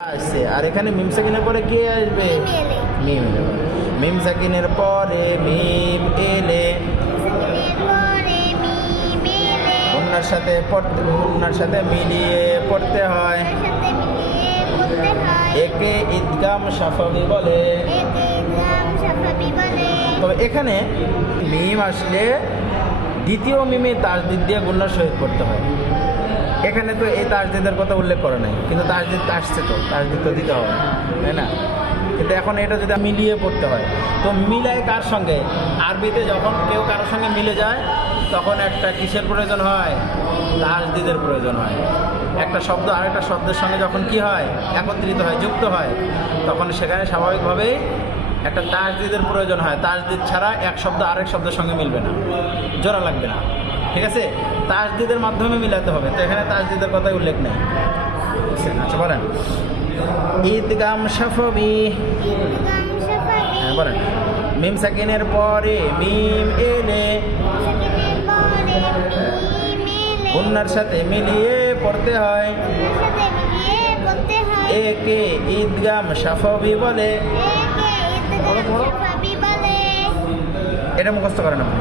আসছে আর এখানে মিম সাকিনের পরে কে আসবে? মিম। মিম সাকিনের পরে মিম এলে। অন্যার সাথে পড়তে অন্যার সাথে মিলিয়ে পড়তে হয়। একে ঈদগাম সাফাবি বলে। তবে এখানে মিম আসলে দ্বিতীয় মিমে তাসদিদ দিয়ে গুন্নার সহিত পড়তে হয়। এখানে তো এই তাসদিদের কথা উল্লেখ করে নাই, কিন্তু তাসদিদ আসছে তো তাসদিদ তো দিতে হবে, তাই না? কিন্তু এখন এটা যদি মিলিয়ে পড়তে হয়, তো মিলায় কার সঙ্গে? আরবিতে যখন কেউ কারোর সঙ্গে মিলে যায়, তখন একটা কিসের প্রয়োজন হয়? তাসদিদের প্রয়োজন হয়। একটা শব্দ আরেকটা শব্দের সঙ্গে যখন কি হয়? একত্রিত হয়, যুক্ত হয়, তখন সেখানে স্বাভাবিকভাবেই একটা তাসদিদের প্রয়োজন হয়। তাসদিদ ছাড়া এক শব্দ আরেক শব্দের সঙ্গে মিলবে না, জোড়া লাগবে না। ঠিক আছে? তাসদিদের মাধ্যমে মিলাতে হবে। তো এখানে তাসদিদের কথাই উল্লেখ নেই। আচ্ছা বলেন। ঈদগাম সফবি হ্যাঁ বলেন। মিম সাকিনের পরে মিম এলে। অন্যার সাথে মিলিয়ে পড়তে হয়। একে ঈদগাম সাফবি বলে। এটা মুখস্থ করেন আপনি।